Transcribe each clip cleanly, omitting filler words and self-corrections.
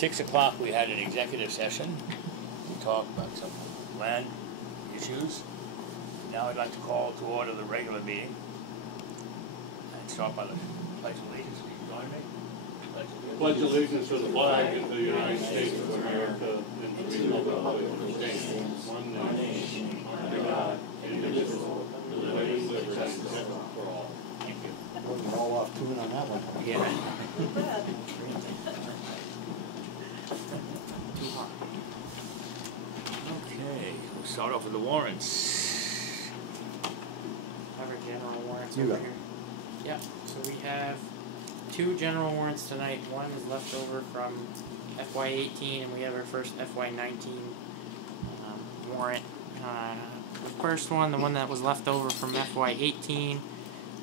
6 o'clock we had an executive session. We talked about some land issues. Now I'd like to call to order the regular meeting and start by the Pledge of Allegiance. Will you join me? Pledge allegiance to the flag of the United States of America and to the republic which stands one nation under God, indivisible, with liberty and justice for all. Thank you. We're all off tune on that one. Yeah. Okay, we'll start off with the warrants. Cover general warrants You over got it. here. Yep, so we have 2 general warrants tonight. One is left over from FY18 and we have our first FY19 warrant. The first one, the one that was left over from FY18,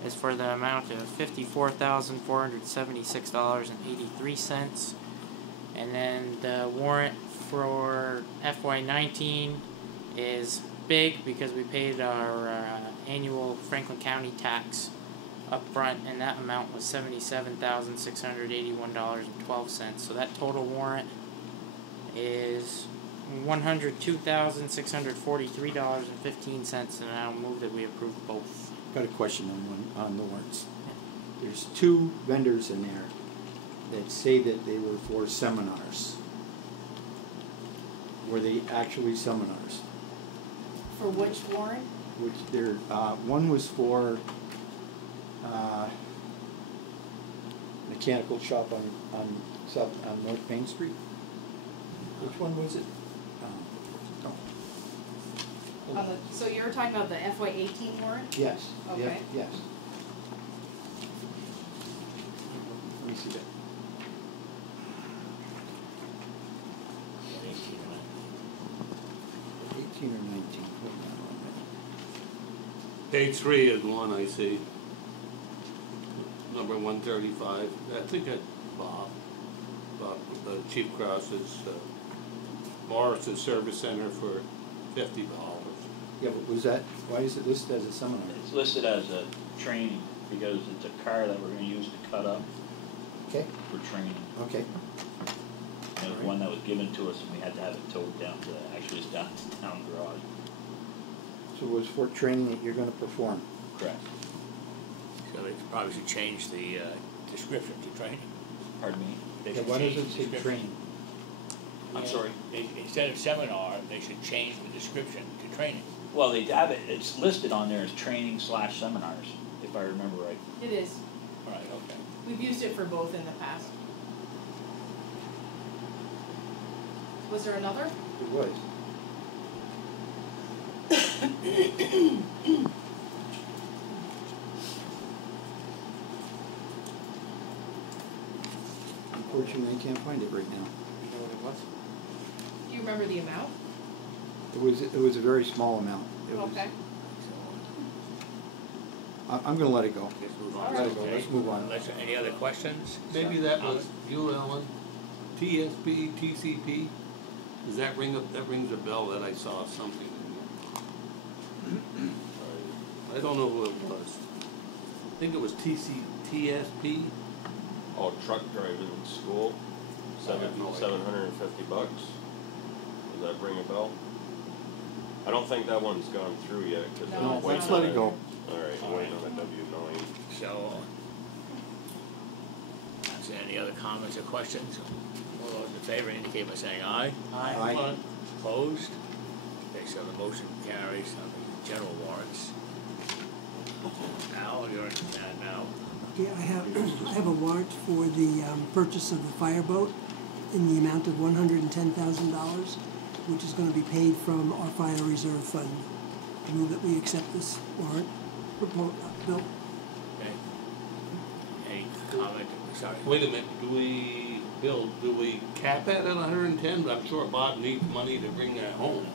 is for the amount of $54,476.83. And then the warrant for FY19 is big because we paid our annual Franklin County tax up front, and that amount was $77,681.12. So that total warrant is $102,643.15, and I'll move that we approve both. Got a question on the warrants. There's 2 vendors in there that say that they were for seminars. Were they actually seminars? For which warrant? Which there, one was for mechanical shop on North Main Street. Which one was it? So you're talking about the FY18 warrant? Yes. Okay. Yep, yes. Let me see that. 18 or 19. Hold on a minute. Page 3 is the one I see. Number 135. I think that's Bob Chief Cross's Morris's Service Center for $50. Yeah, but was that, why is it listed as a seminar? It's listed as a training because it's a car that we're going to use to cut up Okay, for training. okay. And it was one that was given to us and we had to have it towed down to, actually it's down to the town garage. So it was for training that you're going to perform? Correct. So they probably should change the description to training. Pardon me? They Yeah, should why change does it the say description. training? I'm sorry? Instead of seminar, they should change the description to training. Well, they have it, it's listed on there as training/seminars, if I remember right. It is. All right, okay. We've used it for both in the past. Was there another? It was. Unfortunately, I can't find it right now. You know what it was? Do you remember the amount? It was a very small amount. It was, Okay. I'm going to let it go. Let's move on. All Let right. it go. Let's move on. Any other questions? Maybe that was you, Ellen. TSP, TCP. Does that ring up? That rings a bell that I saw something in there. I don't know who it was. I think it was TSP. Oh, truck driving in school, I have no idea. $750. Does that ring a bell? I don't think that one's gone through yet. Cause No, No, it's let's not. let it go. All right, I'm waiting on a W-9. So, is there any other comments or questions? All those in favor indicate by saying aye. Aye. Opposed? Okay, so the motion carries on the general warrants. Al, you're in that now. Okay, I have a warrant for the purchase of the fireboat in the amount of $110,000, which is going to be paid from our fire reserve fund. I move that we accept this warrant. Bill? Okay. Any comment? Sorry. Wait a minute. Do we cap that at 110? But I'm sure Bob needs money to bring that home.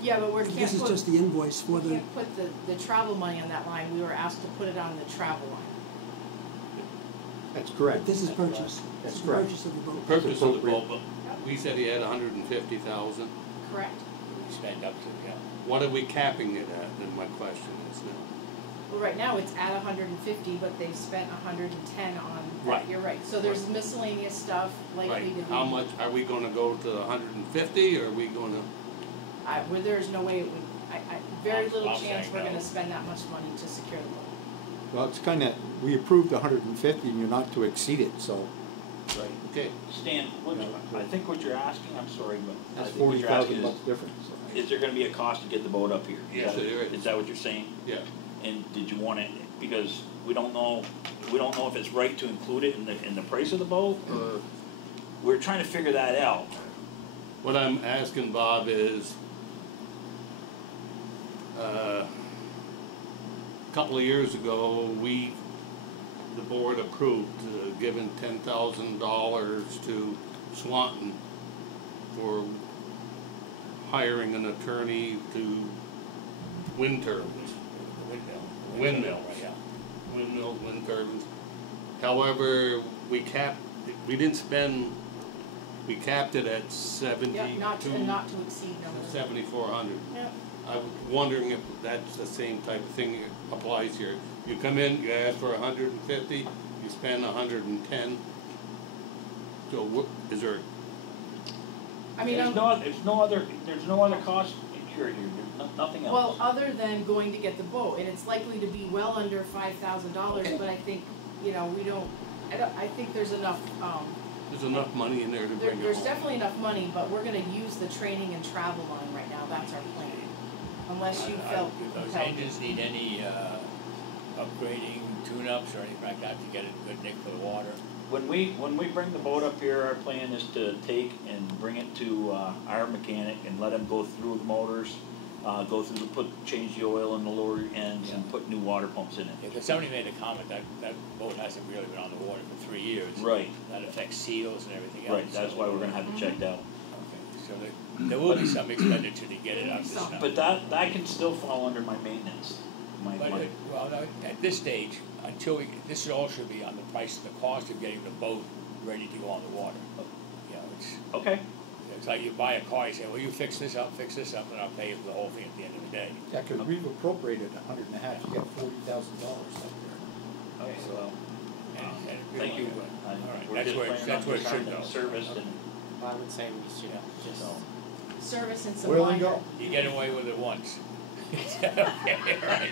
Yeah, but we can't This is put, just the invoice for we the, can't put the travel money on that line. We were asked to put it on the travel line. That's correct. this is purchase. That's This is correct. purchase of the boat. Purpose of the appropriate. boat, but we said he had 150,000. Correct. We spend up to, yeah. What are we capping it at? Then my question is now. Well, right now it's at 150, but they've spent 110 on that, Right. you're right. So there's miscellaneous stuff likely Right, to be. how much, are we gonna go to 150, or are we gonna, Where there's no way it would, very little I'm chance saying we're no. gonna spend that much money to secure the boat. Well, it's kinda, we approved 150 and you're not to exceed it, so Right. okay, Stan, I think what you're asking, I'm sorry, but I that's think what you're asking 40,000 bucks difference. is there gonna be a cost to get the boat up here? Yes, there is. Is that what you're saying? yeah. And did you want it, because we don't know if it's right to include it in the price of the boat, or we're trying to figure that out. What I'm asking Bob is, a couple of years ago, the board approved giving $10,000 to Swanton for hiring an attorney to wind turbines. Windmills. Right, yeah. Windmills, wind turbines. However, we capped it at 72. Yep, not to exceed numbers. 7,400. Yep. I'm wondering if that's the same type of thing that applies here. You come in, you ask for 150, you spend 110. So is there, I mean, There's no other cost incurred here, there's nothing else. well, other than going to get the boat, and it's likely to be well under $5,000, but I think, I think there's enough, there's enough money in there to bring it there's home? definitely enough money, but we're gonna use the training and travel line right now, that's our plan. Unless you felt Do those compelled. engines need any, upgrading, tune-ups or anything like that to get a good nick for the water? When we bring the boat up here, our plan is to take and bring it to our mechanic and let him go through the motors, change the oil in the lower ends and put new water pumps in it. Because somebody made a comment that boat hasn't really been on the water for 3 years. Right. That affects seals and everything else. Right, that's why we're gonna have it checked out. Okay, so there will be some expenditure to get it up to snuff. But that can still fall under my maintenance, But, well, no, at this stage, this all should be on the price, the cost of getting the boat ready to go on the water. You know, Okay. it's like you buy a car, you say, well, you fix this up, and I'll pay you for the whole thing at the end of the day. Yeah, cause we've appropriated 150, you got $40,000 up there. Okay, well, And thank you. All right, We're that's just where planning that's on where it just should having go. it serviced and I would say we should just. so. Service and some Where'll minor. we go? You get away with it once. Okay, right.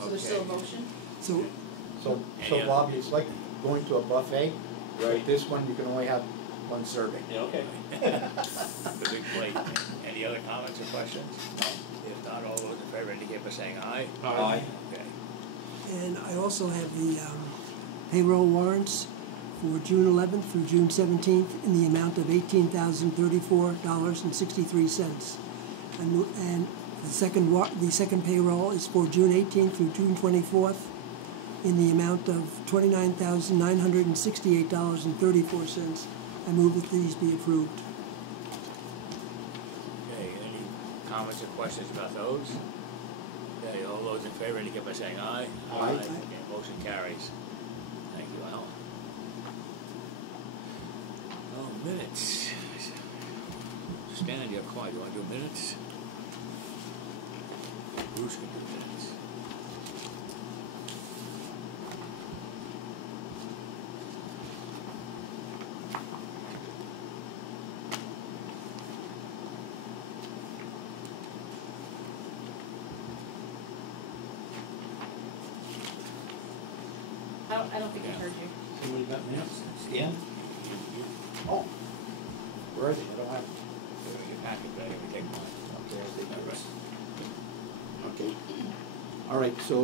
So there's still a motion? So, So Yeah. Bob, it's like going to a buffet, Right. but this one you can only have one serving. Yeah, okay. The big plate. Any other comments or questions? If not, all those in favor indicate by saying aye. Aye. Okay. and I also have the payroll warrants for June 11th through June 17th in the amount of $18,034.63. And the second payroll is for June 18th through June 24th in the amount of $29,968.34. I move that these be approved. Okay, any comments or questions about those? Okay, all those in favor indicate by saying aye. Aye. Okay, motion carries. Thank you, Al. Oh, minutes. Stan, you're quiet. You want to do minutes? Bruce can do minutes. I don't think I heard you. Somebody got minutes? Stan? Oh, where are they? I don't have them. Your packet, but we take mine. Okay, I'll take All yours. right. Okay. All right, so,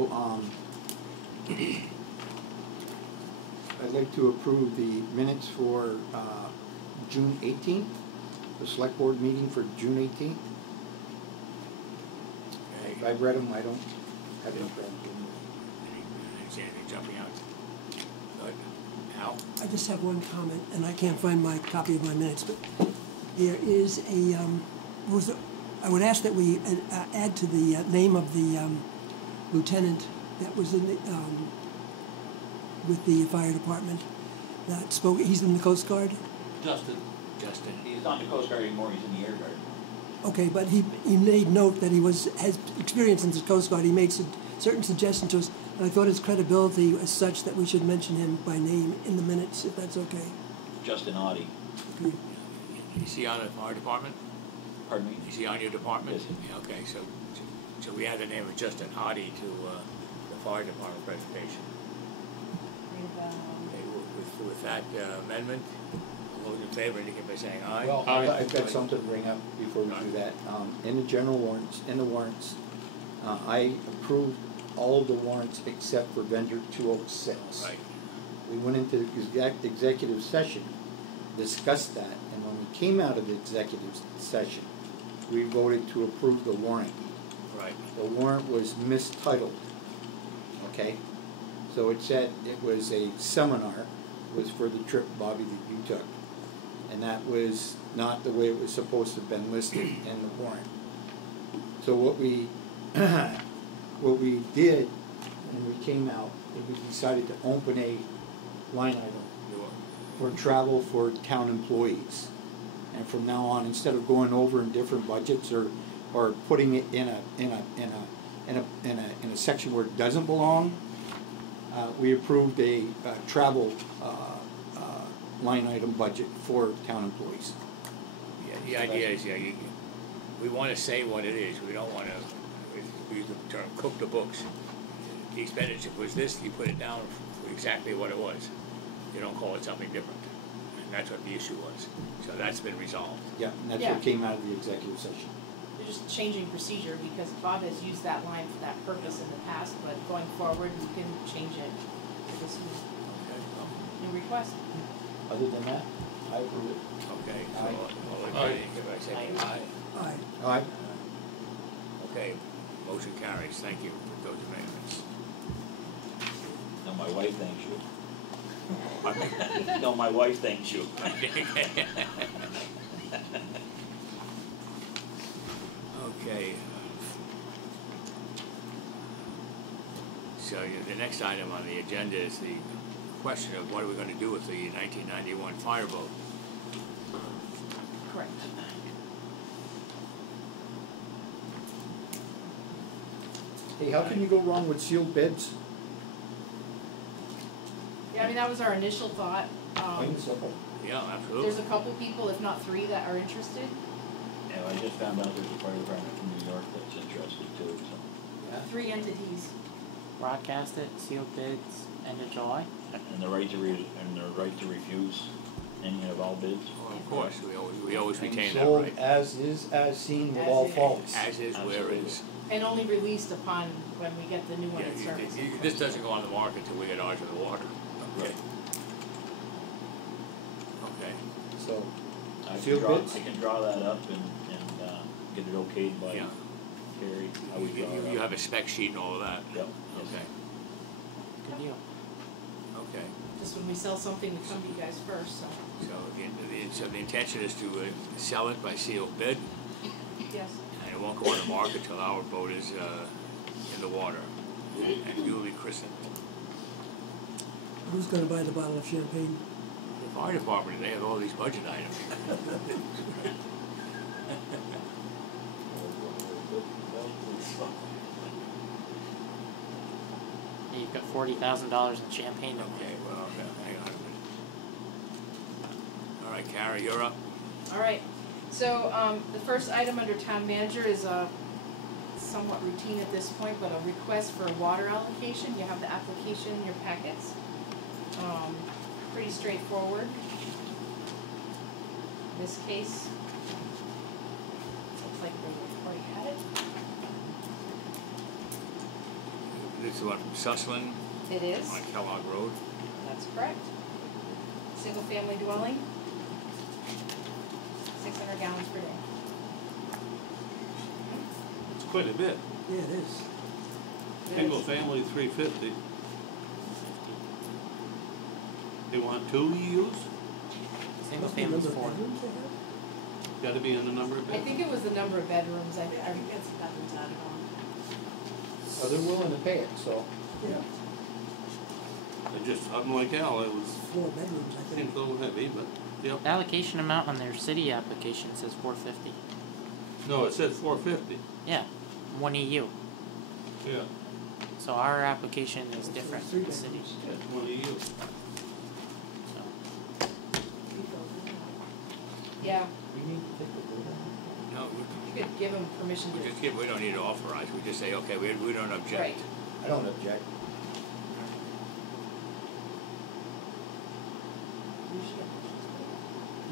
I'd like to approve the minutes for, June 18th, the select board meeting for June 18th. Okay. I've read them, I don't have no problem with them. Is anything jumping out? Good. Al? I just have one comment, and I can't find my copy of my minutes, but there is I would ask that we add to the name of the lieutenant that was in the, with the fire department that spoke, he's in the Coast Guard. Justin. Justin. He's not in the Coast Guard anymore, he's in the Air Guard. Okay, but he made note that has experience in the Coast Guard. He made certain suggestions to us, and I thought his credibility was such that we should mention him by name in the minutes, if that's okay. Justin Audi, Is he on the fire department? pardon me? Is he on your department? Yes. Yeah, okay, so we add the name of Justin Hardy to the fire department presentation. Okay, with that amendment, all those in favor indicate by saying aye. Well, Aye. I've got something to bring up before we do that. In the general warrants, I approved all of the warrants except for vendor 206. Right. We went into the executive session, discussed that, and when we came out of the executive session, we voted to approve the warrant. Right. The warrant was mistitled, okay? So it said it was a seminar, was for the trip, Bobby, that you took. And that was not the way it was supposed to have been listed in the warrant. So what we did, when we came out, is we decided to open a line item for travel for town employees. And from now on, instead of going over in different budgets or putting it in a section where it doesn't belong, we approved a travel line item budget for town employees. Yeah, the idea is, we want to say what it is. We don't want to, we use the term cook the books. The expenditure was this, you put it down for exactly what it was. You don't call it something different. And that's what the issue was. So that's been resolved. Yeah, and that's Yeah. what came out of the executive session. They're just changing procedure because Bob has used that line for that purpose in the past, but going forward, we can change it for this new request. Other than that, I approve it. Okay, so Aye. all in favor, indicate by saying aye. Aye. All right. Okay, motion carries. Thank you for those amendments. No, my wife thanks you. No, my wife thanks you. Okay. So the next item on the agenda is the question of what are we going to do with the 1991 fireboat? Correct. Hey, how can you go wrong with sealed bids? Yeah, I mean, that was our initial thought. Plain and simple. Yeah, absolutely. There's a couple people, if not three, that are interested. Yeah, I just found out there's a fire department from New York that's interested too, so. 3 entities. Broadcast it, sealed bids, end of July. And the right to refuse any of all bids. Oh, of course, we always And retain that sold right. as is, as seen with As all is. faults. As is, where is. And only released upon when we get the new one in Yeah, service. this doesn't go on the market until we get ours in the water. Right. Okay. So, I can sealed draw, bids? I can draw that up and get it okayed by Yeah. Gary, how we draw it up. You have a spec sheet and all of that? Yep. Okay, Good deal. okay. Just when we sell something, we come to you guys first, so. So the intention is to sell it by sealed bid, Yes. and it won't go on the market till our boat is in the water and duly christened. Who's gonna buy the bottle of champagne? The fire department, they have all these budget items. Yeah, you've got $40,000 in champagne. Okay, well, hang on a minute. All right, Kara, you're up. All right. So the first item under town manager is somewhat routine at this point, but a request for water allocation. You have the application in your packets. Pretty straightforward. In this case, looks like they already had it. This is one from Sussman It is. on Kellogg Road. That's correct. Single family dwelling. 600 gallons per day. It's quite a bit. Yeah, it is. Single family, 350. They want 2 EUs? Single Must be family's number of 4. bedrooms they have? Gotta be in the number of I beds. think it was the number of bedrooms. I think It's bedrooms added on. well, they're willing to pay it, so. Yeah, I'm like Al, it was, 4 bedrooms, I think. seems a little heavy, but, yep. The allocation amount on their city application says $450. No, it says 450. Yeah, 1 EU. Yeah. So our application is different from the city's. Yeah, 1 EU. So, Yeah, No, you could give them permission to. we don't need to authorize, we just say, okay, we don't object. Right. I don't object.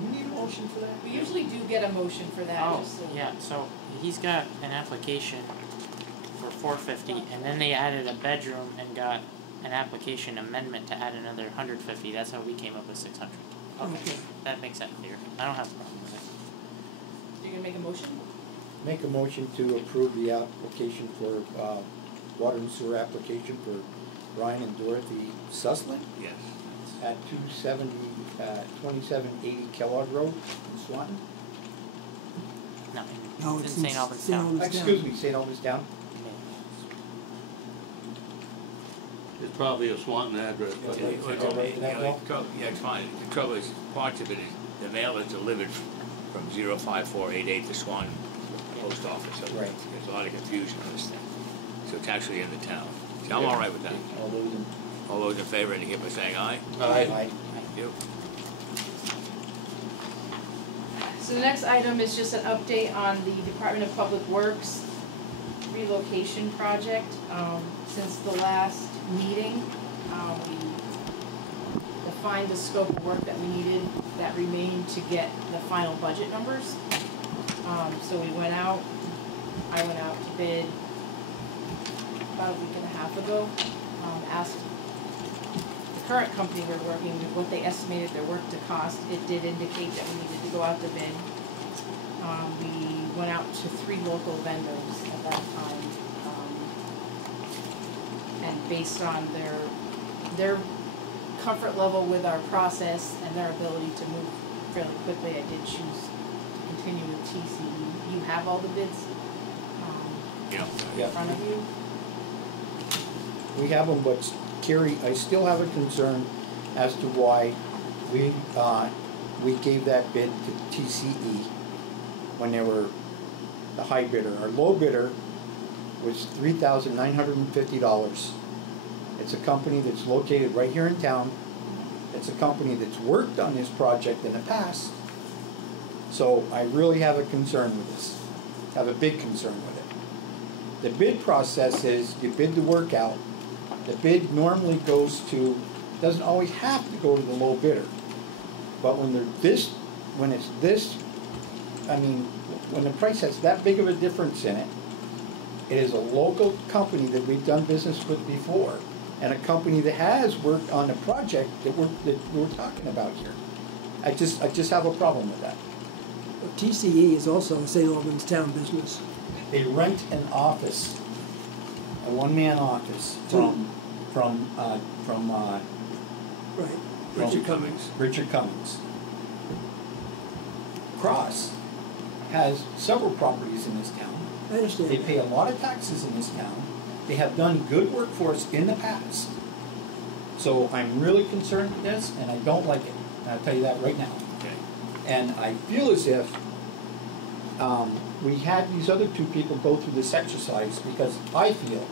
You need a motion for that? We usually do get a motion for that, oh, just so. yeah, so he's got an application for 450, and then they added a bedroom and got an application amendment to add another 150. That's how we came up with 600. Okay. That makes that clear. I don't have a problem with it. You're gonna make a motion? Make a motion to approve the application for, water and sewer application for Brian and Dorothy Sussman Yes. at 2780 Kellogg Road in Swanton. No, No, it's in St. Albans Town. Excuse me, St. Albans Town? It's probably a Swanton address, but Okay. Yeah, it's fine. The trouble is, parts of it is, the mail is delivered from 05488 to Swan Post Office, so Right. there's a lot of confusion on this thing. So it's actually in the town. So I'm all right with that. All those in favor indicate by saying aye. Aye. Thank you. So the next item is just an update on the Department of Public Works relocation project. Since the last meeting, we defined the scope of work that we needed that remained to get the final budget numbers. So we went out, I went out to bid about a week and a half ago, asked the current company we're working with what they estimated their work to cost. It did indicate that we needed to go out to bid. We went out to 3 local vendors at that time. And based on their comfort level with our process and their ability to move fairly quickly, I did choose to continue with TCE. You have all the bids Yeah. in front of you. We have them, but Carrie, I still have a concern as to why we gave that bid to TCE when they were the high bidder. Our low bidder was $3,950. It's a company that's located right here in town. It's a company that's worked on this project in the past. So I really have a concern with this. Have a big concern with it. The bid process is you bid the work out. The bid normally goes to, doesn't always have to go to the low bidder. But when when the price has that big of a difference in it, it is a local company that we've done business with before, and a company that has worked on the project that we're talking about here. I just have a problem with that. But TCE is also a St. Albans Town business. They rent an office, a one-man office from Right. Richard Cummings. Richard Cummings. Cross has several properties in this town. I understand. They pay a lot of taxes in this town. They have done good work for us in the past. So I'm really concerned with this, and I don't like it. And I'll tell you that right now. Okay. And I feel as if we had these other 2 people go through this exercise, because I feel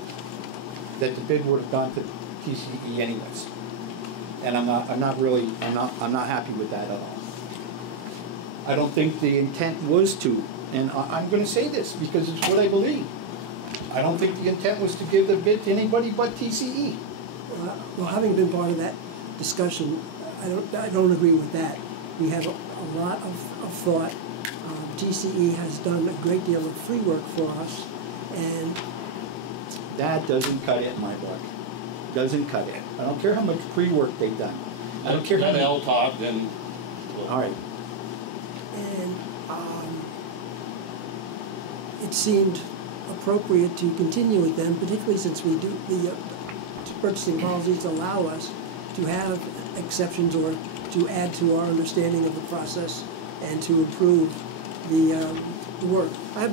that the bid would have gone to TCE anyways. And I'm not happy with that at all. I don't think the intent was to, and I'm going to say this because it's what I believe. I don't think the intent was to give the bid to anybody but TCE. Well, having been part of that discussion, I don't agree with that. We have a lot of thought. TCE has done a great deal of free work for us, and that doesn't cut it in my book. Doesn't cut it. I don't care how much pre-work they've done. I don't care how That many. L-top, then. All right. and it seemed appropriate to continue with them, particularly since we do the purchasing policies allow us to have exceptions or to add to our understanding of the process and to improve the work. I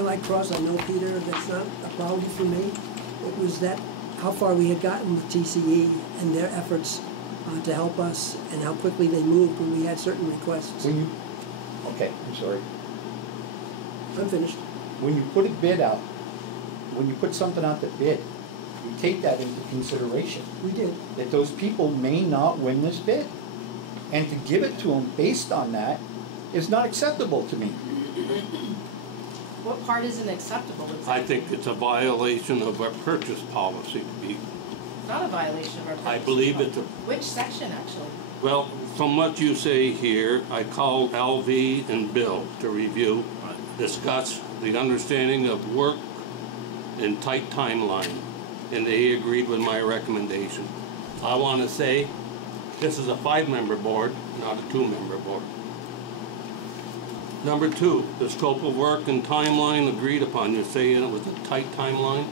like Cross. I know Peter. That's not a problem for me. It was that how far we had gotten with TCE and their efforts to help us and how quickly they moved when we had certain requests. Okay, I'm sorry. I'm finished. When you put a bid out, when you put something out to bid, you take that into consideration, We did. that those people may not win this bid. And to give it to them based on that is not acceptable to me. What part isn't acceptable? It's I think it's a violation of our purchase policy. not a violation of our purchase. I believe it's a, Which section, actually? well, from what you say here, I called LV and Bill to review, discuss the understanding of work and tight timeline, and they agreed with my recommendation. I want to say, this is a 5-member board, not a 2-member board. Number 2, the scope of work and timeline agreed upon. You're saying it was a tight timeline.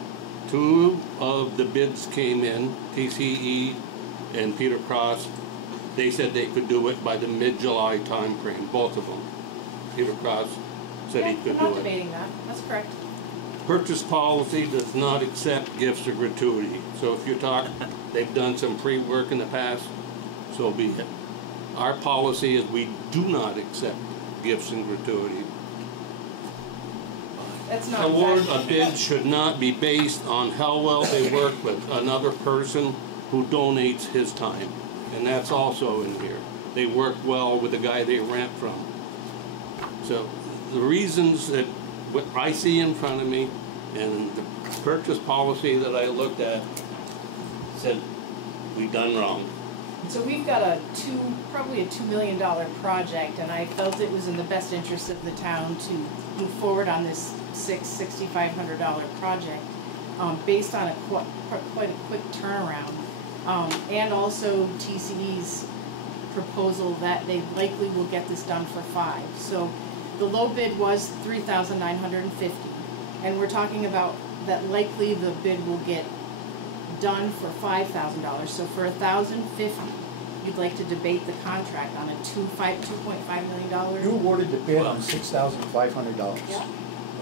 2 of the bids came in, TCE and Peter Cross. They said they could do it by the mid-July time frame, both of them. Peter Cross said he could I'm not do it. debating that. That's correct. Purchase policy does not accept gifts or gratuity. So if you're talking, they've done some pre-work in the past, so be it. Our policy is we do not accept gifts and gratuity. That's not Award a exactly. bid should not be based on how well they work with another person who donates his time. And that's also in here. They work well with the guy they rent from. So the reasons that what I see in front of me and the purchase policy that I looked at said we done wrong. So we've got probably a $2 million project, and I felt it was in the best interest of the town to move forward on this $6,500 project, based on quite a quick turnaround, and also TCE's proposal that they likely will get this done for 5. So the low bid was $3,950, and we're talking about that likely the bid will get done for $5,000. So for $1,050, you'd like to debate the contract on a $2.5 million. You awarded the bid on $6,500. Yeah,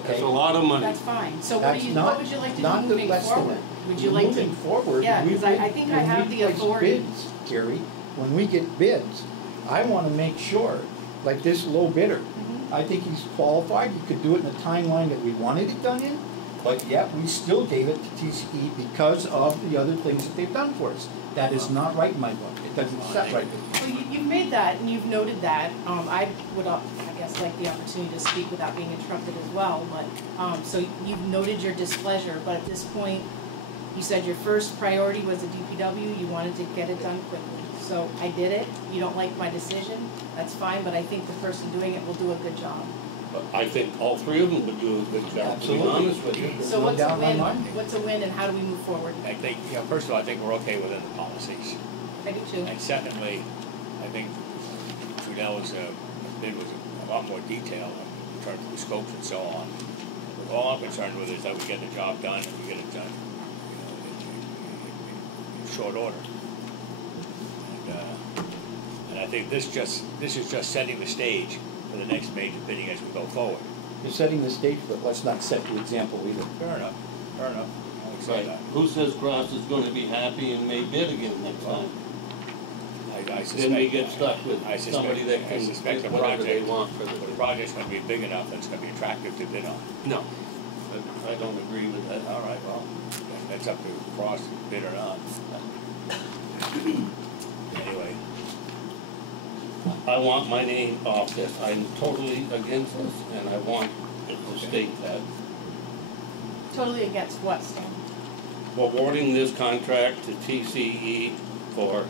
That's Okay? a lot of money. that's fine. So That's what would you like to do not the moving less than forward? that. Would you like to? Moving forward, Yeah, we 'cause I think I when have we the place authority. bids, Gary, when we get bids, I wanna make sure, like this low bidder, Mhm. I think he's qualified, he could do it in the timeline that we wanted it done in, but yet we still gave it to TCE because of the other things that they've done for us. That is not right in my book, it doesn't set right with me. Well, you've made that and you've noted that. I would, I guess, like the opportunity to speak without being interrupted as well, but, so you've noted your displeasure, but at this point, you said your first priority was the DPW, you wanted to get it done quickly. So I did it, you don't like my decision, that's fine, but I think the person doing it will do a good job. But I think all 3 of them would do a good job, to be Absolutely. honest with you. So no what's a doubt in win, my mind. what's a win and how do we move forward? I think, first of all, I think we're okay within the policies. I do too. And secondly, I think Trudell's bid was a lot more detailed in terms of the scopes and so on. But all I'm concerned with is that we get the job done and we get it done, in short order. And I think this is just setting the stage for the next major bidding as we go forward. You're setting the stage, but let's not set the example either. Fair enough, fair enough. I would say Right. that. Who says Cross is gonna be happy and may bid again next time? I suspect. Then we get stuck with I suspect- somebody that I can suspect get the whatever they project- want for The the. project's gonna be big enough that it's gonna be attractive to bid on. No, I don't agree with that. All right, well, that's up to Frost to bid or not. Anyway, I want my name off this. I'm totally against this, and I want it to state that. Totally against what, Stan? Awarding this contract to TCE for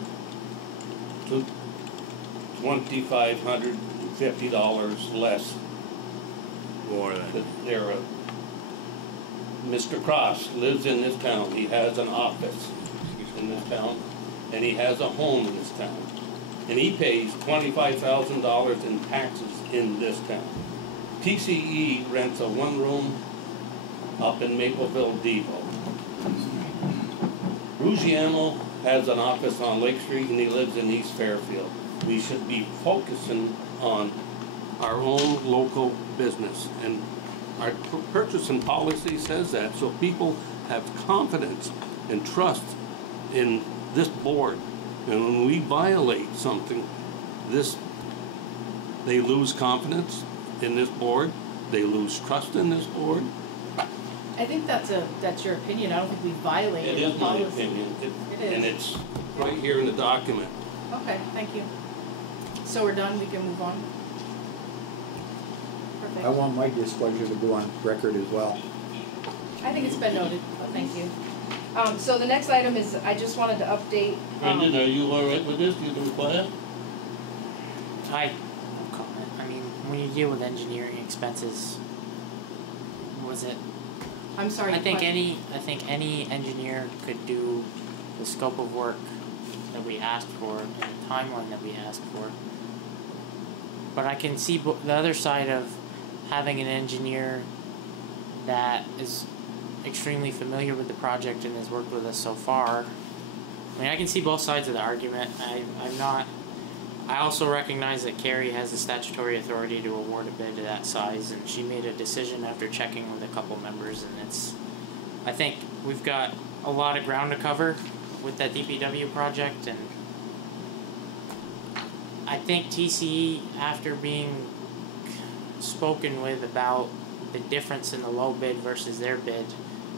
$2,550 less. more than. Mr. Cross lives in this town. He has an office in this town, and he has a home in this town. And he pays $25,000 in taxes in this town. TCE rents a 1-room up in Mapleville Depot. Ruggiano has an office on Lake Street and he lives in East Fairfield. We should be focusing on our own local business, and our purchasing policy says that, so people have confidence and trust in this board. And when we violate something, they lose confidence in this board, they lose trust in this board? I think that's your opinion. I don't think we It violated the is my policy. opinion, It is. and it's right here in the document. Okay, thank you. So we're done, we can move on? Perfect. I want my displeasure to go on record as well. I think it's been noted, but thank you. So the next item is, I just wanted to update. Brendan, are you all right with this? You been quiet? I mean, when you deal with engineering expenses, was it? I'm sorry. I think what? any engineer could do the scope of work that we asked for and the timeline that we asked for. But I can see the other side of having an engineer that is extremely familiar with the project and has worked with us so far. I mean, I can see both sides of the argument. I also recognize that Carrie has the statutory authority to award a bid to that size, and she made a decision after checking with a couple members, and I think we've got a lot of ground to cover with that DPW project, and I think TCE, after being spoken with about the difference in the low bid versus their bid,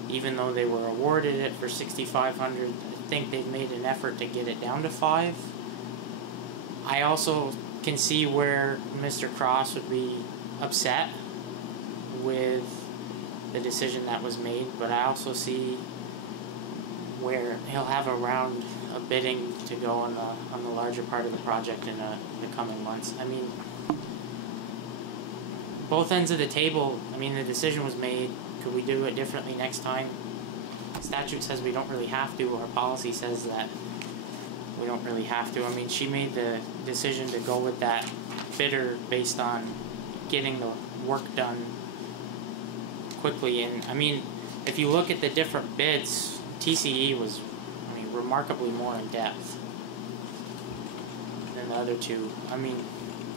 even though they were awarded it for $6,500, I think they've made an effort to get it down to $5,000. I also can see where Mr. Cross would be upset with the decision that was made, but I also see where he'll have a round of bidding to go on the larger part of the project in the coming months. I mean, both ends of the table, I mean, the decision was made. Could we do it differently next time? Statute says we don't really have to. Our policy says that we don't really have to. I mean, she made the decision to go with that bidder based on getting the work done quickly. And I mean, if you look at the different bids, TCE was, I mean, remarkably more in depth than the other two. I mean,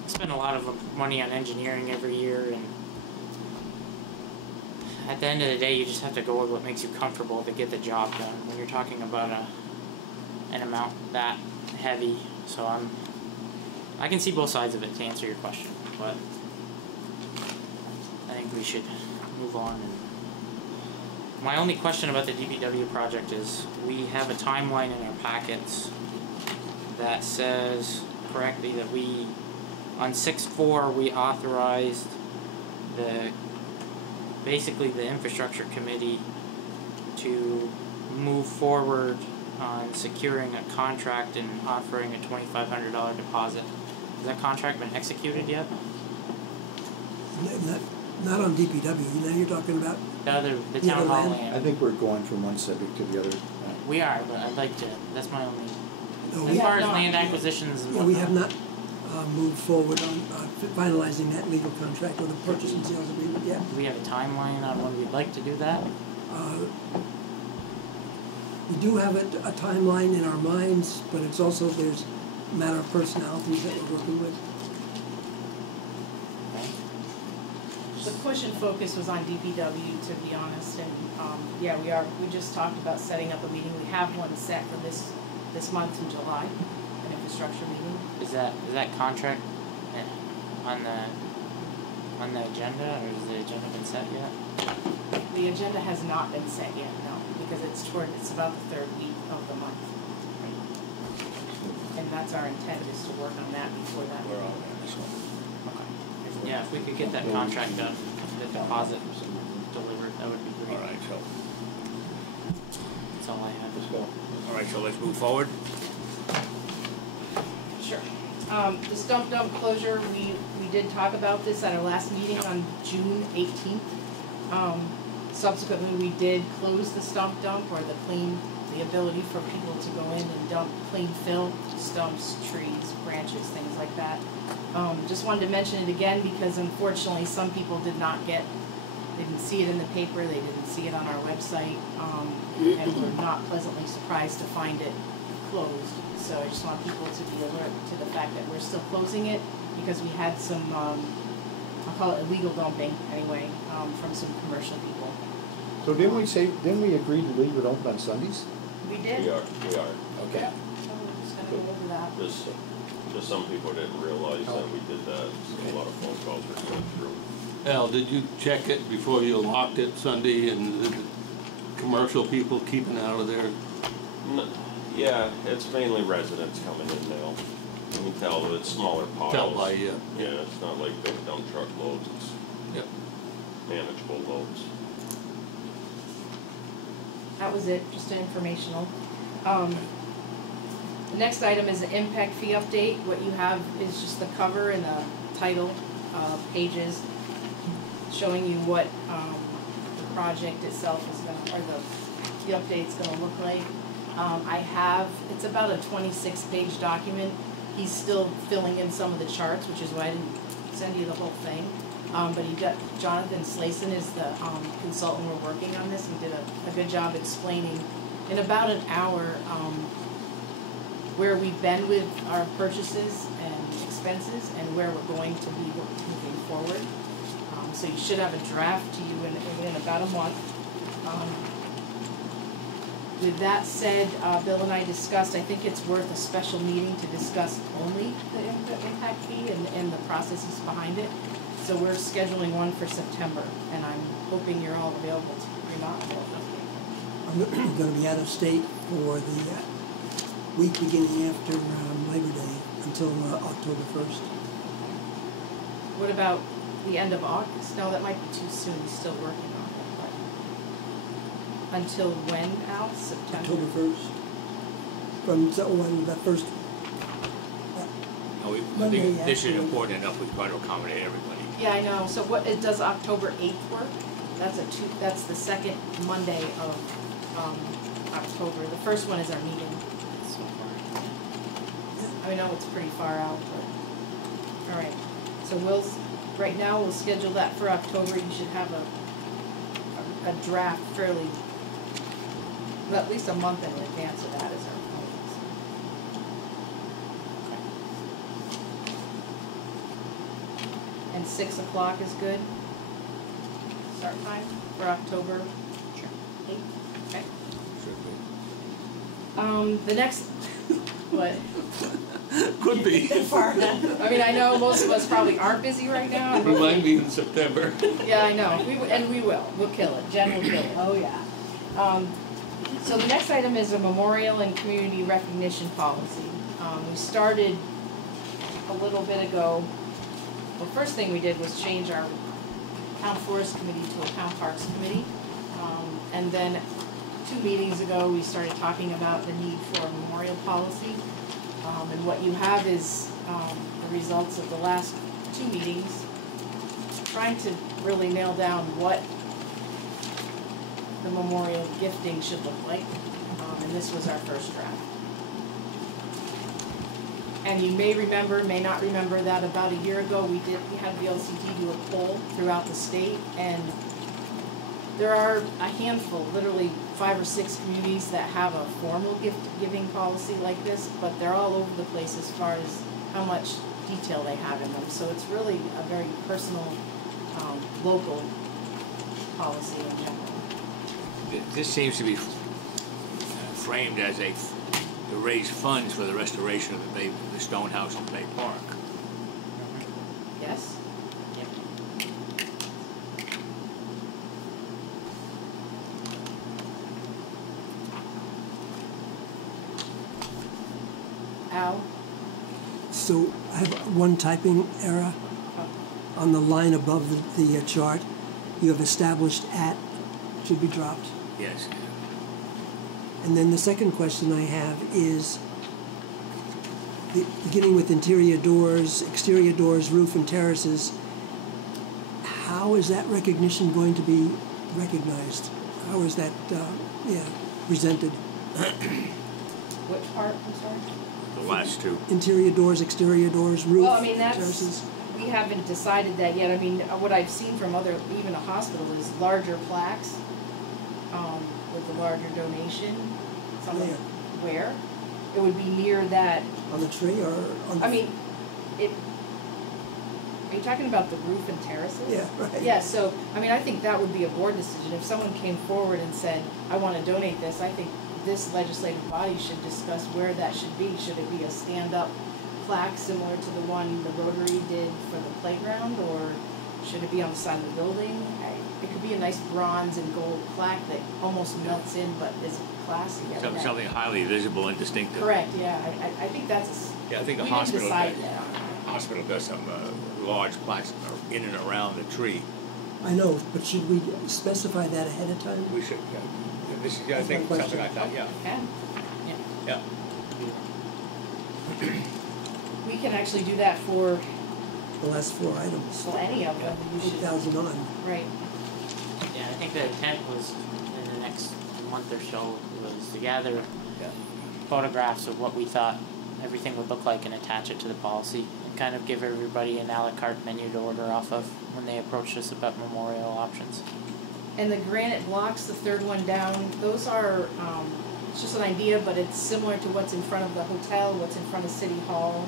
I spend a lot of money on engineering every year, and at the end of the day, you just have to go with what makes you comfortable to get the job done. When you're talking about an amount that heavy, so I can see both sides of it to answer your question, but I think we should move on. And my only question about the DPW project is we have a timeline in our packets that says correctly that we, on 6/4, we authorized basically the infrastructure committee to move forward on securing a contract and offering a $2,500 deposit. Has that contract been executed yet? Not on DPW. Now you're talking about The town hall land? land. I think we're going from one subject to the other. We are, but I'd like to. That's my only. No, As we far have as not. land acquisitions and Yeah, we whatnot. have not moved forward on finalizing that legal contract or the purchase and sales agreement yet. Do we have a timeline on when we'd like to do that? We do have a timeline in our minds, but it's also, there's a matter of personalities that we're working with. The push and focus was on DPW, to be honest, and, yeah, we just talked about setting up a meeting. We have one set for this month in July, an infrastructure meeting. Is that contract on the agenda, or has the agenda been set yet? The agenda has not been set yet, no, because it's about the third week of the month. And that's our intent, is to work on that before that. We're all on this one. Yeah, if we could get that contract done, the deposit delivered, that would be great. Alright, so, That's all I have. Let's go. alright, so let's move forward. Sure. The stump dump closure, we did talk about this at our last meeting on June 18th. Subsequently, we did close the stump dump, or the ability for people to go in and dump clean fill, stumps, trees, branches, things like that. Just wanted to mention it again because unfortunately some people didn't see it in the paper, they didn't see it on our website, and were not pleasantly surprised to find it closed. So I just want people to be alert to the fact that we're still closing it because we had some, I'll call it illegal dumping anyway, from some commercial people. So didn't we agree to leave it open on Sundays? We did? We are. Okay. So we're just gonna go over that. Just some people didn't realize that we did that, so a lot of phone calls were sent through. Al, did you check it before you locked it Sunday, and the commercial people keeping out of there? Yeah, it's mainly residents coming in now. You can tell that it's smaller piles. Tell by, Yeah, it's not like big dump truck loads, it's Yep. manageable loads. That was it, just informational. The next item is the impact fee update. What you have is just the cover and the title pages showing you what the project itself is gonna, or the update's gonna look like. It's about a 26-page document. He's still filling in some of the charts, which is why I didn't send you the whole thing. But Jonathan Slayson is the consultant we're working on this. He did a good job explaining in about an hour where we've been with our purchases and expenses and where we're going to be moving forward. So you should have a draft to you in about a month. With that said, Bill and I discussed, I think it's worth a special meeting to discuss only the impact fee and the processes behind it. So we're scheduling one for September, and I'm hoping you're all available to, you're not available. I'm gonna be out of state for the week beginning after Labor Day until October 1st. What about the end of August? No, that might be too soon, he's still working on it, but. Until when, Al? September? October 1st. From that first, No, I Monday think this is after. important enough, we try to accommodate everybody. Yeah, I know, so does October 8th work? That's the second Monday of, October, the first one is our meeting. So far. I know it's pretty far out, but, all right. So right now, we'll schedule that for October. You should have a draft fairly, well, at least a month in advance of that is our plan. And 6 o'clock is good? Start time for October 8th? Okay. The next, what? Could be. Far enough. I mean, I know most of us probably aren't busy right now. and We might be in September. Yeah, I know, we will, we'll kill it, Jen will kill it, oh yeah. So the next item is a memorial and community recognition policy. We started a little bit ago, well, first thing we did was change our town forest committee to a town parks committee. And then 2 meetings ago, we started talking about the need for a memorial policy. And what you have is the results of the last 2 meetings, trying to really nail down what the memorial gifting should look like. And this was our first draft. And you may remember, may not remember that about a year ago, we had VLCT do a poll throughout the state, and there are a handful, literally 5 or 6 communities that have a formal gift-giving policy like this, but they're all over the place as far as how much detail they have in them. So it's really a very personal, local policy in general. This seems to be framed as to raise funds for the restoration of the stone house in Bay Park. Yes? Yep. Al? so I have one typing error on the line above the chart. You have established at, should be dropped. Yes. And then the second question I have is, beginning with interior doors, exterior doors, roof and terraces, how is that recognition going to be recognized? How is that, presented? Which part, I'm sorry? The last 2. Interior doors, exterior doors, roof, Well, I mean, terraces? we haven't decided that yet. I mean, what I've seen from even a hospital is larger plaques, with the larger donation. Where? It would be near that, On the tree or on? I mean, are you talking about the roof and terraces? Yeah, right. Yeah, so, I mean, I think that would be a board decision. If someone came forward and said, I wanna donate this, I think this legislative body should discuss where that should be. Should it be a stand-up plaque similar to the one the Rotary did for the playground, or Should it be on the side of the building? It could be a nice bronze and gold plaque that almost melts in but is classy. Something highly visible and distinctive. Correct, yeah, I think that's, Yeah, I think the we didn't hospital decide does, that. hospital does some large plaques in and around the tree. I know, but should we specify that ahead of time? We should, yeah. This is, I That's think, my something question. like that, yeah. Can. Yeah. We can actually do that for The last 4 items, any of them, you should, 8,000 on. right. Yeah, I think the intent was in the next month or so was to gather Yeah. photographs of what we thought everything would look like and attach it to the policy and kind of give everybody an a la carte menu to order off of when they approached us about memorial options. And the granite blocks, the third one down, those are, it's just an idea, but it's similar to what's in front of the hotel, what's in front of City Hall.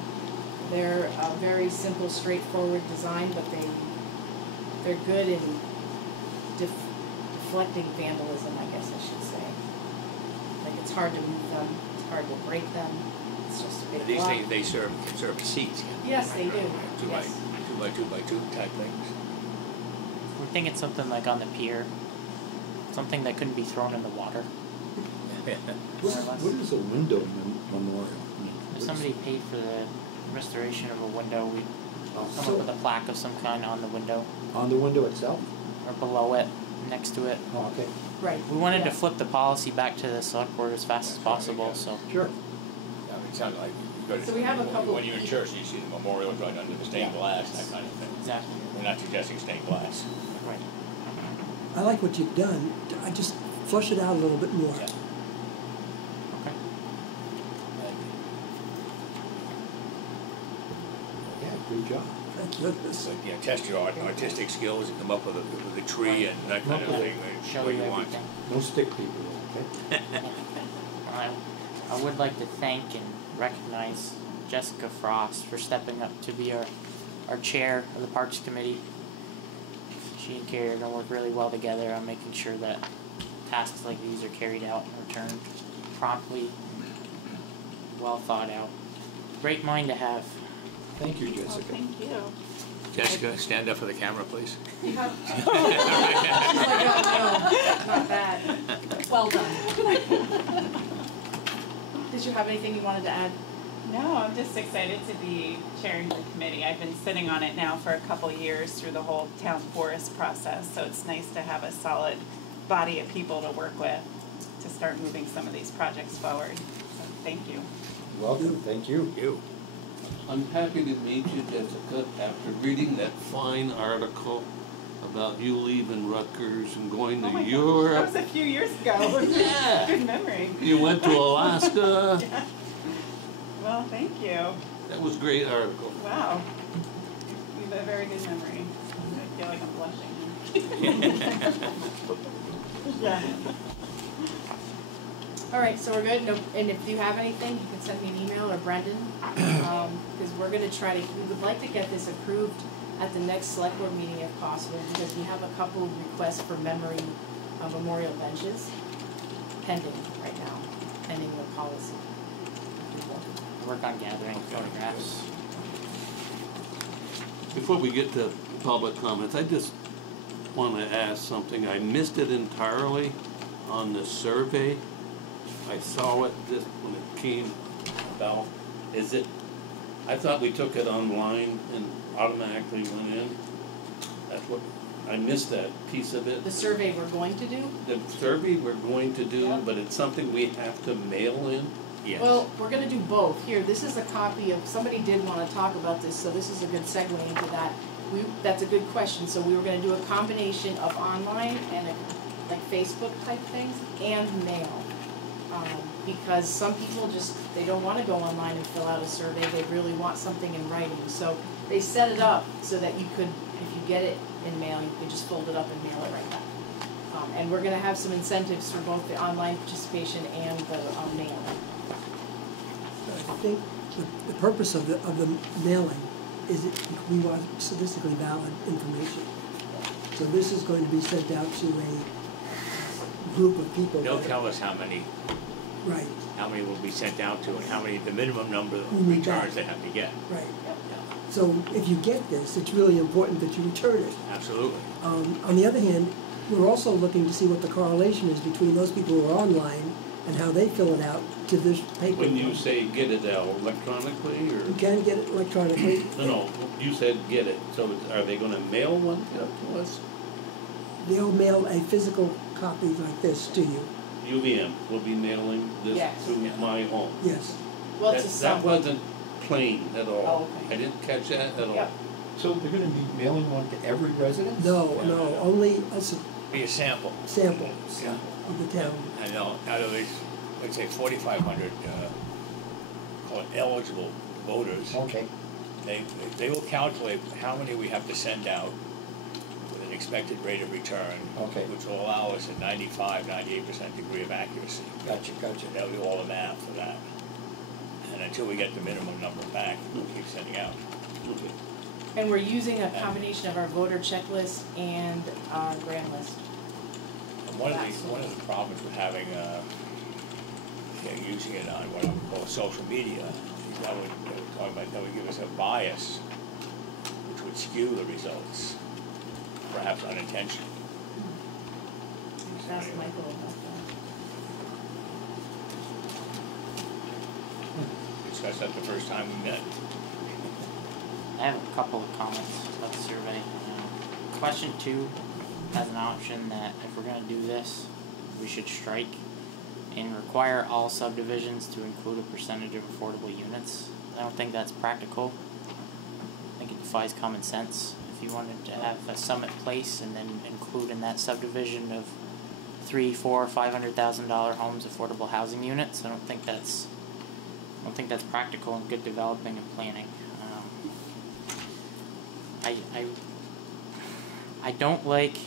They're a very simple, straightforward design, but they're good in deflecting vandalism, I guess I should say. Like, it's hard to move them, it's hard to break them, it's just a big These block. things, they can serve as seats. Yes, they do, Two yes. by two type things. We're thinking something like on the pier, something that couldn't be thrown in the water. What is a window memorial? I mean, If somebody paid for the restoration of a window, we'd come So- up with a plaque of some kind on the window On the window itself? or below it, next to it. Oh, okay, Right. We wanted to yeah. flip the policy back to the select board as fast as possible, so. sure. I mean, it sounds like you go to, So we have a couple when you're in church, you see the memorial going under the stained glass, that kind of thing. Exactly. We're not suggesting stained glass. Right. I like what you've done, I just flush it out a little bit more. Yeah. Okay. Yeah, good job. Thank you. So, yeah, test your artistic skills and come up with a tree and that kind of thing, Show what you you want. everything. No stick people, okay? I would like to thank and recognize Jessica Frost for stepping up to be our chair of the Parks Committee. She and Carrie are going to work really well together on making sure that tasks like these are carried out and returned promptly, well thought out. Great mind to have. Thank you, Jessica. Thank you. Jessica, stand up for the camera, please. She's like, oh, no, not bad. Well done. Did you have anything you wanted to add? No, I'm just excited to be chairing the committee. I've been sitting on it now for a couple years through the whole town forest process, so it's nice to have a solid body of people to work with to start moving some of these projects forward. So thank you. Welcome, thank you. You. I'm happy to meet you, Jessica, after reading that fine article about you leaving Rutgers and going Oh to my gosh, Europe. that was a few years ago. Yeah. Good memory. You went to Alaska. Yeah. Well, thank you. That was a great article. Wow. You have a very good memory. I feel like I'm blushing. Yeah. All right, so we're good. No, and if you have anything, you can send me an email or Brendan, because we're gonna try to. We would like to get this approved at the next select board meeting if possible, because we have a couple of requests for memory memorial benches pending right now, pending the policy. Work on gathering photographs. Before we get to public comments, I just want to ask something. I missed it entirely on the survey. I saw it just when it came about. Is it, I thought we took it online and automatically went in. That's what, I missed that piece of it. The survey we're going to do. The survey we're going to do, Yeah. but it's something we have to mail in. Yes. Well, we're gonna do both. Here, this is a copy of, somebody did wanna talk about this, so this is a good segue into that. That's a good question, so we were gonna do a combination of online and like Facebook type things and mail. Because some people just, they don't wanna go online and fill out a survey, they really want something in writing. So they set it up so that you could, if you get it in mail, you could just fold it up and mail it right back. And we're gonna have some incentives for both the online participation and the mail. I think the purpose of the mailing is that we want statistically valid information. So this is going to be sent out to a group of people. They'll that- tell us how many Right, will be sent out to and how many, the minimum number of Mhm. returns they have to get. right. So if you get this, it's really important that you return it. Absolutely. On the other hand, we're also looking to see what the correlation is between those people who are online and how they fill it out to this paper. When you say get it out electronically, or? You can get it electronically. No, you said get it, so are they gonna mail one to us? They'll mail a physical copy like this to you. UVM will be mailing this Yes. to my home. Yes. Well, it's a That sum. wasn't plain at all. Oh, okay. I didn't catch that at all. Yep. So they're gonna be mailing one to every resident? No, only a Be a sample. sample Yeah. of the town. I know, out of these, let's say 4,500, call it eligible voters, Okay, they will calculate how many we have to send out with an expected rate of return. Okay. Which will allow us a 95, 98% degree of accuracy. gotcha. They'll do all the math for that. And until we get the minimum number back, we'll keep sending out. Okay. And we're using a combination of our voter checklist and our grand list. And one of the problems with having, using it on what I would call social media, is that would give us a bias, which would skew the results, perhaps unintentionally. Just ask Michael about that. Discussed that the first time we met. I have a couple of comments about the survey. Question 2 has an option that if we're gonna do this, we should strike and require all subdivisions to include a percentage of affordable units. I don't think that's practical. I think it defies common sense. If you wanted to have a Summit Place and then include in that subdivision of $300,000, $400,000, $500,000 homes affordable housing units, I don't think that's practical in good developing and planning. I don't like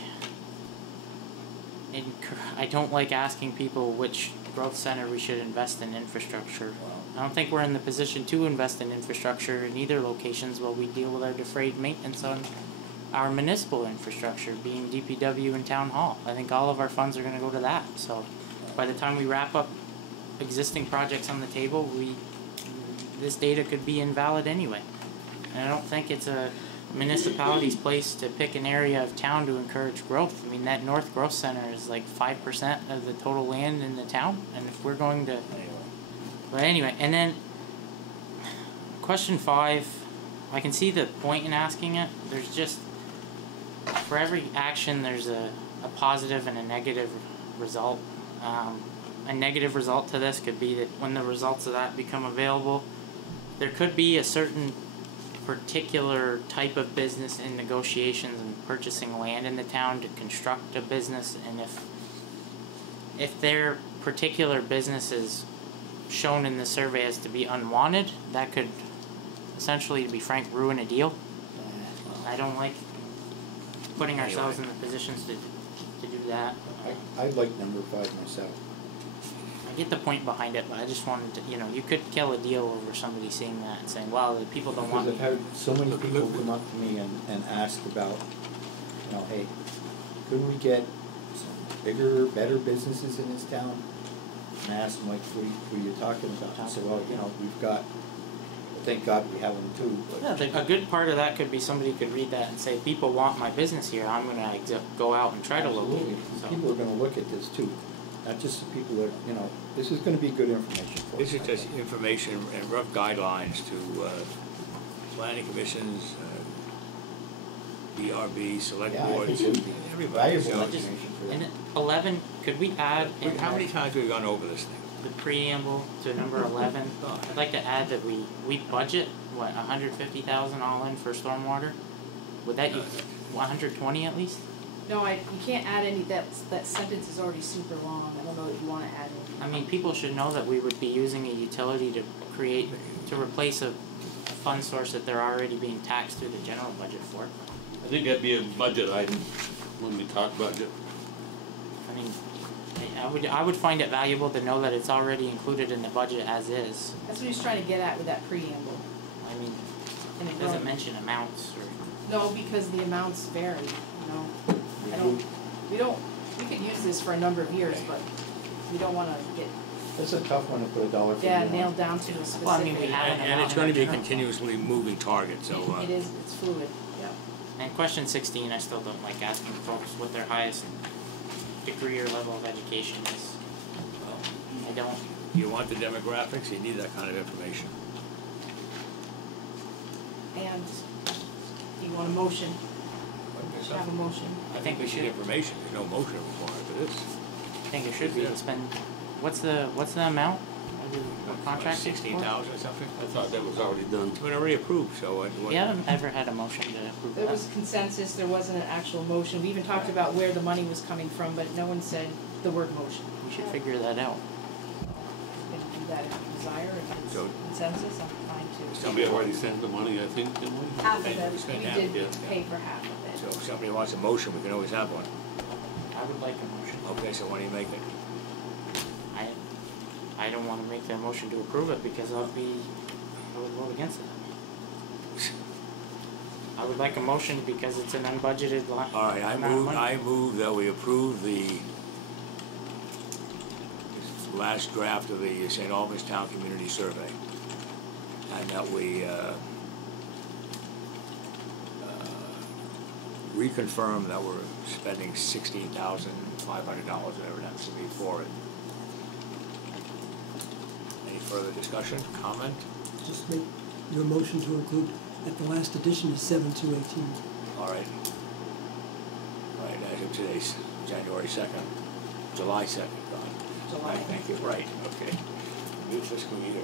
asking people which growth center we should invest in infrastructure. I don't think we're in the position to invest in infrastructure in either locations while we deal with our defrayed maintenance on our municipal infrastructure, being DPW and Town Hall. I think all of our funds are going to go to that. So by the time we wrap up existing projects on the table, this data could be invalid anyway. And I don't think it's a municipality's place to pick an area of town to encourage growth. I mean, that North Growth Center is like 5% of the total land in the town, and if we're going to... But anyway, and then question 5, I can see the point in asking it. There's just, for every action, there's a positive and a negative result. A negative result to this could be that when the results of that become available, there could be a certain particular type of business in negotiations and purchasing land in the town to construct a business, and if their particular business is shown in the survey as to be unwanted, that could essentially, to be frank, ruin a deal. I don't like putting ourselves in the positions to do that. I like number 5 myself. I get the point behind it, but I just wanted to, you could kill a deal over somebody seeing that and saying, well, the people don't want Because me. I've had so many people come up to me and ask about, hey, couldn't we get some bigger, better businesses in this town? And I asked them, like, what are you talking about? I said, well, we've got, thank God we have them too. But Yeah, a good part of that could be somebody could read that and say, people want my business here, I'm going to go out and try to locate it. So. People are going to look at this too. Not just the people that, this is going to be good information for us. This is just information and rough guidelines to planning commissions, BRB, select Yeah, I boards, think it would be everybody. valuable So information for them. And 11, could we add in how many times have we gone over this thing? the preamble to number 11? I'd like to add that we budget, what, $150,000 all in for stormwater? Would that use 120 at least? No, you can't add any, that sentence is already super long, I don't know if you wanna add anything. I mean, people should know that we would be using a utility to replace a fund source that they're already being taxed through the general budget for. I think that'd be a budget item when we talk budget. I mean, I would find it valuable to know that it's already included in the budget as is. That's what he's trying to get at with that preamble. I mean, And it doesn't mention amounts or... No, because the amounts vary, we could use this for a number of years, but we don't wanna get That's a tough one to put a dollar figure Yeah, on. nailed down to a specific. Well, I mean, we have an And it's amount gonna in be a our current continuously moving target, so, It is, it's fluid, yeah. And question 16, I still don't like asking folks what their highest degree or level of education is. I don't. you want the demographics, you need that kind of information. And do you want a motion? Have a motion? I think we should. Information, there's no motion required for this. I think it should be to spend. What's the amount? What contract? 16,000 or something? I thought that was already done. It's been already approved, so what? We haven't ever had a motion to approve There that. was consensus, there wasn't an actual motion. We even talked about where the money was coming from, but no one said the word motion. We should figure that out. We can do that if you desire, if it's So- consensus, I'm fine too. Somebody already sent the money, I think, didn't we? Half of Hey, it, we spent we half, did yeah. pay for half of it. So if somebody wants a motion, we can always have one. I would like a motion. Okay, so when do you make it? I don't want to make that motion to approve it because I would vote against it. I would like a motion because it's an unbudgeted line. All right, I move that we approve the last draft of the St. Albans Town Community Survey. And that we, reconfirm that we're spending $16,500, whatever it has to be, for it. Any further discussion, comment? Just make your motion to include at the last edition is 7/2/18. All right. All right, as of today's January 2nd, July 2nd, God. July. I think you're right, okay. New fiscal year.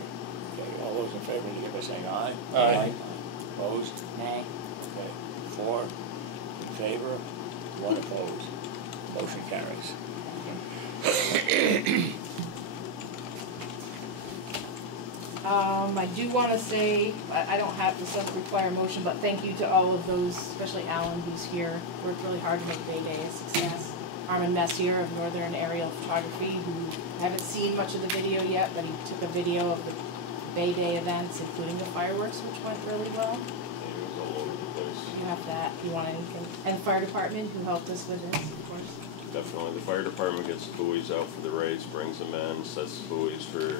Okay, all those in favor, indicate by saying aye. Aye. Opposed? Nay. Okay, 4 in favor, 1 opposed. Motion carries. I do want to say, I don't have, this doesn't require a motion, but thank you to all of those, especially Alan, who's here, worked really hard to make Bay Day a success. Armin Messier of Northern Aerial Photography, who I haven't seen much of the video yet, but he took a video of the Bay Day events, including the fireworks, which went really well. It was all over the place. You have that, you want anything, and fire department, who helped us with this, of course. Definitely, the fire department gets the buoys out for the race, brings them in, sets the buoys for the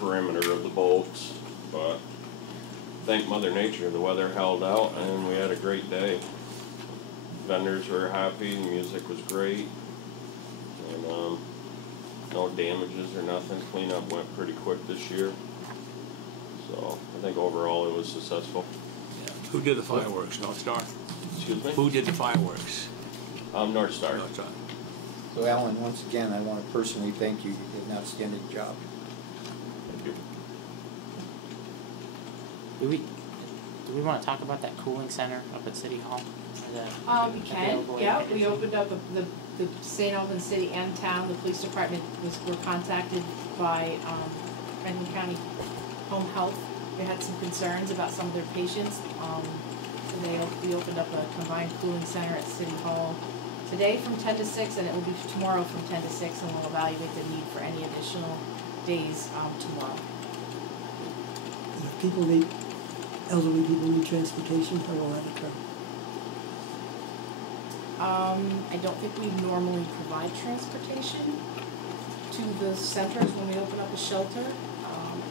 perimeter of the boats, but thank Mother Nature, the weather held out and we had a great day. Vendors were happy, the music was great, and no damages or nothing. Cleanup went pretty quick this year, so I think overall it was successful. Who did the fireworks, North Star? Excuse me? Who did the fireworks? North Star. North Star. So Alan, once again, I want to personally thank you. You did an outstanding job. Thank you. Do we want to talk about that cooling center up at City Hall? We can, yeah, we opened up the St. Albans City and Town, the police department were contacted by, Franklin County Home Health. They had some concerns about some of their patients, so we opened up a combined cooling center at City Hall today from 10 to 6, and it will be tomorrow from 10 to 6, and we'll evaluate the need for any additional days, tomorrow. If people need, elderly people need transportation, how will that occur? I don't think we normally provide transportation to the centers when we open up a shelter.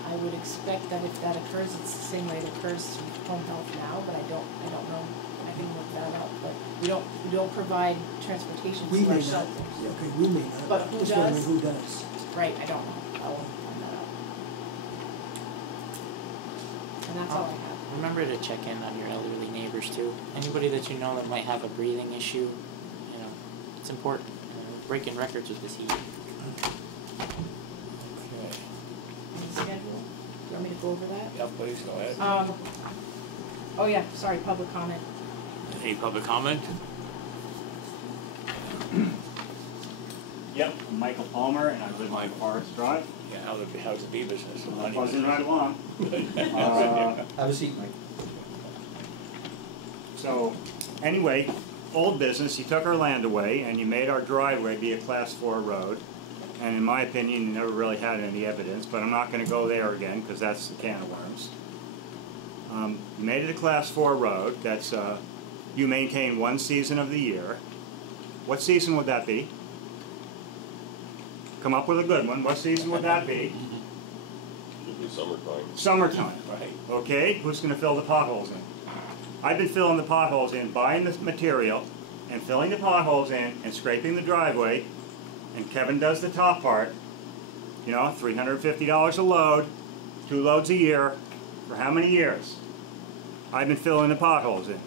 I would expect that if that occurs, it's the same way it occurs through home health now, but I don't know. I can look that up, but we don't provide transportation We to our may not, shelters. okay, we may not. But who Just wondering does? who does. Right, I don't know. I'll find that out. And that's all I have. Remember to check in on your elderly neighbors too. Anybody that you know that might have a breathing issue, it's important. Breaking records with this heat. Okay. The schedule, you want me to go over that? Yeah, please, go ahead. Oh yeah, sorry, public comment. Any public comment? Yep, I'm Michael Palmer, and I live on Forest Drive. Yeah, how's the bee business? I'm buzzing right along. Uh, Have a seat, Mike. So, anyway, old business, you took our land away, and you made our driveway be a Class 4 road. And in my opinion, you never really had any evidence, but I'm not going to go there again, because that's the can of worms. You made it a Class 4 road. That's, you maintain one season of the year. What season would that be? Come up with a good one. What season would that be? It'll be summertime. Summertime. Right. Okay, who's gonna fill the potholes in? I've been filling the potholes in, buying the material, and filling the potholes in, and scraping the driveway, and Kevin does the top part. You know, $350 a load, 2 loads a year, for how many years? I've been filling the potholes in.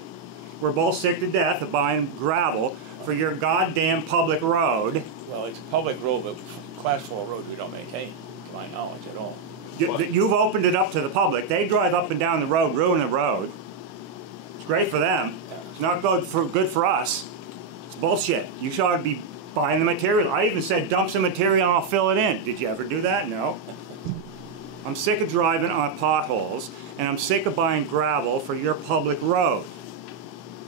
We're both sick to death of buying gravel for your goddamn public road. Well, it's a public road, but class 4 road we don't maintain, to my knowledge at all. You've opened it up to the public. They drive up and down the road, ruin the road. It's great for them. It's not good for us. It's bullshit. You should be buying the material. I even said dump some material and I'll fill it in. Did you ever do that? No. I'm sick of driving on potholes, and I'm sick of buying gravel for your public road.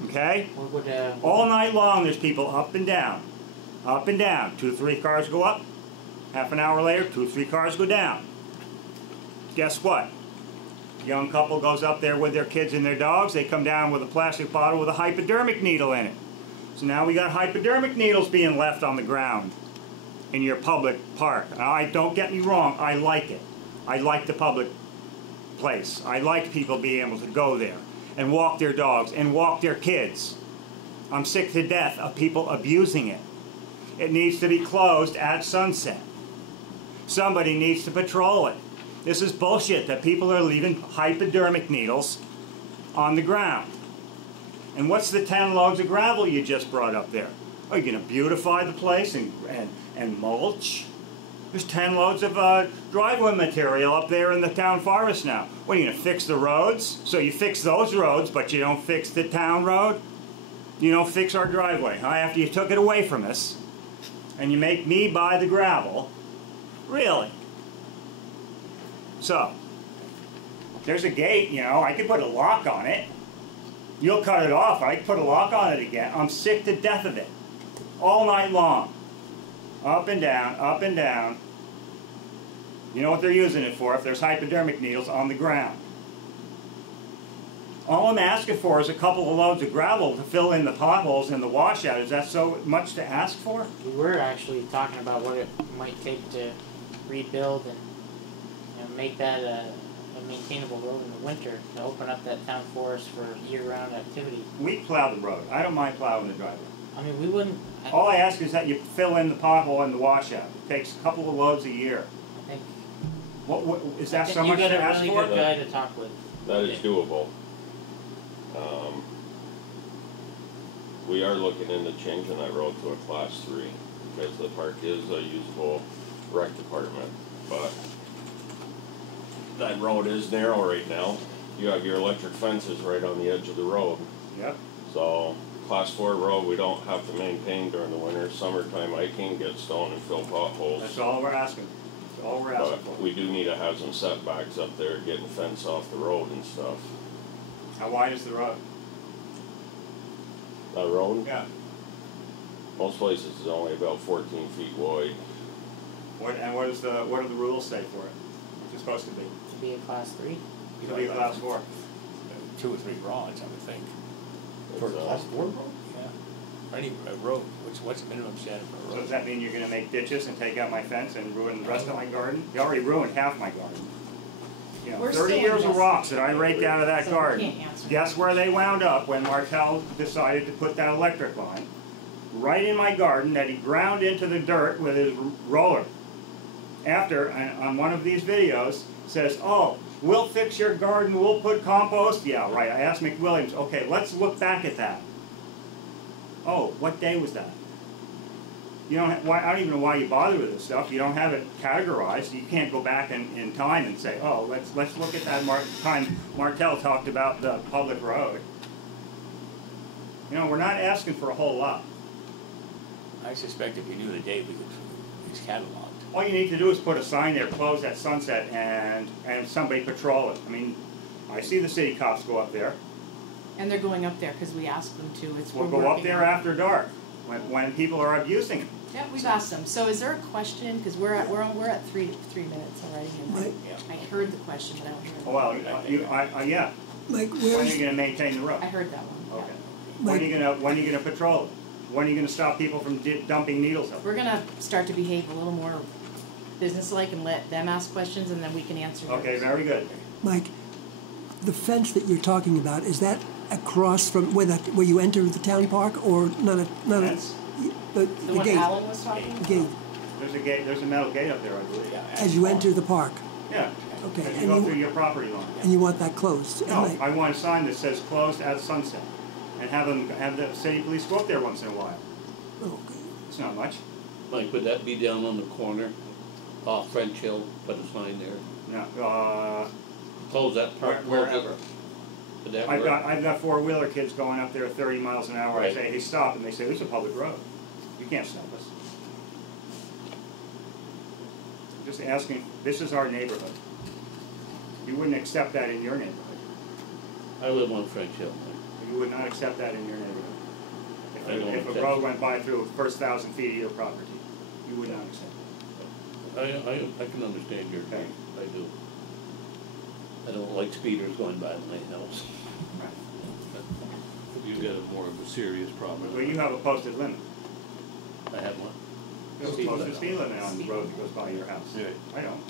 Okay? What would, All night long there's people up and down. Up and down. 2 or 3 cars go up. Half an hour later, 2 or 3 cars go down. Guess what? Young couple goes up there with their kids and their dogs. They come down with a plastic bottle with a hypodermic needle in it. So now we got hypodermic needles being left on the ground in your public park. Now, don't get me wrong, I like it. I like the public place. I like people being able to go there and walk their dogs and walk their kids. I'm sick to death of people abusing it. It needs to be closed at sunset. Somebody needs to patrol it. This is bullshit that people are leaving hypodermic needles on the ground. And what's the 10 loads of gravel you just brought up there? Are you going to beautify the place and mulch? There's 10 loads of driveway material up there in the town forest now. What, are you going to fix the roads? So you fix those roads, but you don't fix the town road? You don't fix our driveway, huh? After you took it away from us, and you make me buy the gravel? Really? So, there's a gate, you know, I could put a lock on it. You'll cut it off, I could put a lock on it again. I'm sick to death of it. All night long. Up and down, up and down. You know what they're using it for if there's hypodermic needles on the ground. All I'm asking for is a couple of loads of gravel to fill in the potholes and the washout. Is that so much to ask for? we were actually talking about what it might take to rebuild and make that a maintainable road in the winter, to open up that town forest for year-round activity. We plow the road. I don't mind plowing the driveway. I mean, we wouldn't. All I ask is that you fill in the pothole and the washout. It takes a couple of loads a year. I think. What is that so You much got to a ask really for? good guy to talk with. That is doable. We are looking into changing that road to a class 3 because the park is a usable rec department, but that road is narrow right now. You have your electric fences right on the edge of the road. Yep. So class 4 road we don't have to maintain during the winter. Summertime I can get stone and fill potholes. That's all we're asking. That's all we're asking But for. we do need to have some setbacks up there, getting fence off the road and stuff. How wide is the road? That road, Yeah. most places is only about 14 feet wide. What do the rules say for it? What's it supposed to be? To be a class 3. It'll be a class 4. 2 or 3 rods, I would think. It's, For class 4 road? Yeah. Any road, what's the minimum standard for a So road? does that mean you're gonna make ditches and take out my fence and ruin the rest of my garden? You already ruined half my garden. You know, We're 30 still years of investing. rocks that I raked out of that So we garden. can't answer. Guess where they wound up when Martel decided to put that electric line? Right in my garden that he ground into the dirt with his roller. After, on one of these videos, says, oh, we'll fix your garden, we'll put compost. Yeah, right, I asked McWilliams, okay, let's look back at that. Oh, what day was that? You don't I don't even know why you bother with this stuff. You don't have it categorized. You can't go back in time and say, oh, let's look at that time Martel talked about the public road. You know, we're not asking for a whole lot. I suspect if you knew the date, it's cataloged. All you need to do is put a sign there, closed at sunset, and somebody patrol it. I mean, I see the city cops go up there. And they're going up there because we asked them to. We'll go up there after dark when people are abusing it. Yeah, we've asked them. So is there a question? Because we're at 3 minutes already. And Right. I heard the question, but I don't hear Oh, well, yeah. Mike, When are where's, you going to maintain the road? I heard that one. Okay. Mike, When are you gonna patrol it? When are you gonna stop people from dumping needles up? We're gonna start to behave a little more businesslike and let them ask questions and then we can answer those. Okay, very good. Mike, the fence that you're talking about, is that across from where you enter the town park, or not a, Fence? the The one gate? Alan was talking about? Gate, There's a gate, there's a metal gate up there, I believe. as you enter the park, Yeah, okay, as you and go you, through your property line. and you want that closed at No, night? I want a sign that says closed at sunset, and have the city police go up there once in a while. Oh, okay. It's not much. Mike, would that be down on the corner, off French Hill, put a sign there? No, Close that park. wherever. Would that I've work? got four-wheeler kids going up there 30 miles an hour. I Right. say, hey, stop, and they say, this is a public road. You can't stop us. Just asking, this is our neighborhood. You wouldn't accept that in your neighborhood. I live on French Hill, Mike. You would not accept that in your neighborhood. I don't If a accept road it. went by through the first 1,000 feet of your property, you would not accept it. I can understand your Okay. point, I do. I don't like speeders going by my house. You got a more of a serious problem. Well, you have a posted limit. I have one. You have a Speed posted limit. speed limit on the road that goes by your house. Yeah. I don't.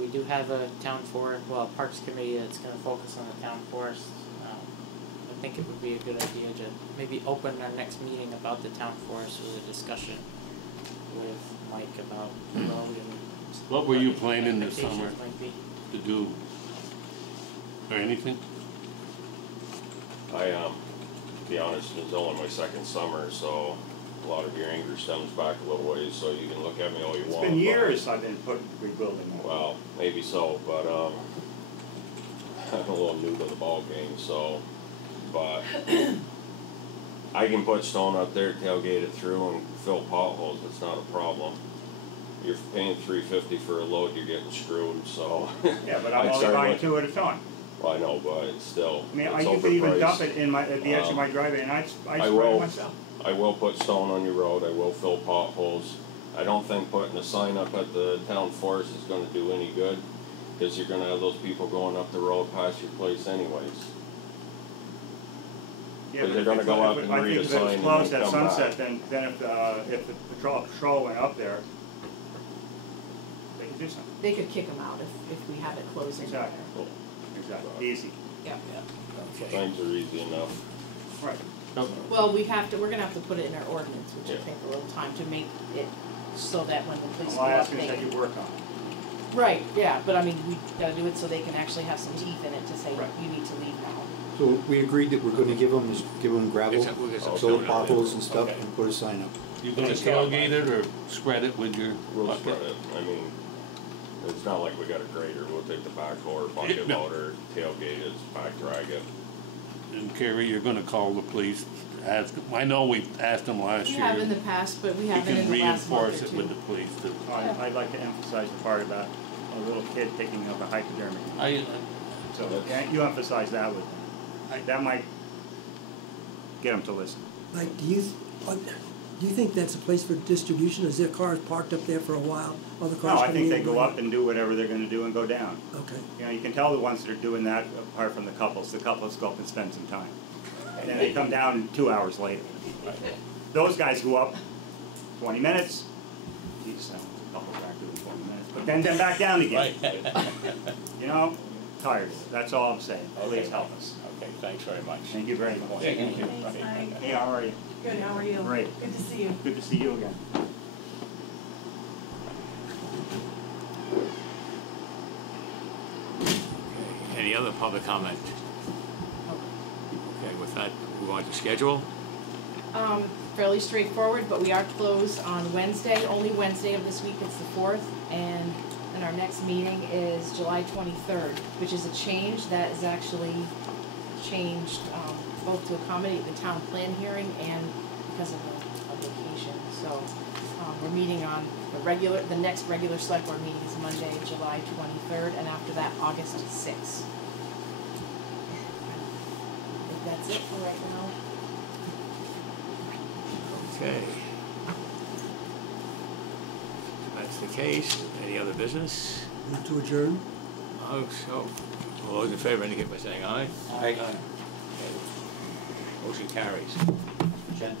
We do have a town forest, well, a parks committee that's gonna focus on the town forest. I think it would be a good idea to maybe open our next meeting about the town forest with a discussion with Mike about the road and. What were you planning this expectations summer? might be. To do, or anything? To be honest, it's only my second summer, so a lot of your anger stems back a little ways, so you can look at me all you It's want. been but- years I've been rebuilding that. Well, maybe so, but, I'm a little new to the ball game, so, but I can put stone up there, tailgate it through and fill potholes, it's not a problem. You're paying $3.50 for a load, you're getting screwed, so. Yeah, but I'm I'd only start buying with- 2 at a time. Well, I know, but it's still, I mean, it's you could even dump overpriced. it in at the edge of my driveway, and I'd spray it will. myself. I will put stone on your road, I will fill potholes. I don't think putting a sign up at the town forest is gonna do any good, cause you're gonna have those people going up the road past your place anyways. Yeah, But but they're gonna go up and I read think a if sign it's and closed then at come sunset, back. then if the patrol went up there, they could do something. They could kick them out if we have it closed. Exactly. Exactly, easy. Yeah. Okay. Things are easy enough. Right. Well, we're gonna have to put it in our ordinance, which I Yeah. think a little time to make it so that when the police go All I up, ask is they that you work on it. Right, yeah, but I mean, we gotta do it so they can actually have some teeth in it to say, Right. you need to leave now. So we agreed that we're gonna give them gravel, We'll get some fill stone up potholes there. and stuff, Okay. and put a sign up. You gonna tailgate it or spread it with your We'll bucket? spread it, I mean, it's not like we got a grader, we'll take the backhoe or bucket No. loader, tailgate it, back drag it. And Carrie, you're gonna call the police, ask, I know we asked them last We year. have in the past, but we You haven't can in the last month or reinforce it two. with the police too. I'd like to emphasize the part about a little kid picking up a hypodermic. So you emphasize that with them. That might get them to listen. Like, do you think that's a place for distribution? Is there cars parked up there for a while? Other No, cars I coming think in? they go up and do whatever they're gonna do and go down. Okay. You know, you can tell the ones that are doing that, apart from the couples go up and spend some time. And then they come down 2 hours later. Those guys go up 20 minutes, geez, a couple back doing 20 minutes, but then back down again. You know, tired of it, that's all I'm saying, please Okay. help us. Okay, thanks very much. Thank you very much. Thank you. Thanks, Mike. Hey, how are you? Good, how are you? Great. Good to see you. Good to see you again. Okay, any other public comment? Okay, with that, we want to schedule. Fairly straightforward, but we are closed on Wednesday, only Wednesday of this week, it's the 4th, and our next meeting is July 23rd, which is a change that is actually changed, both to accommodate the town plan hearing and because of a vacation. So, we're meeting on the next regular select board meeting is Monday, July 23rd, and after that, August 6th. I think that's it for right now. Okay. If that's the case, any other business? Move to adjourn? Oh, so, all those in favor indicate by saying aye. Aye. Okay. Motion carries. Jen?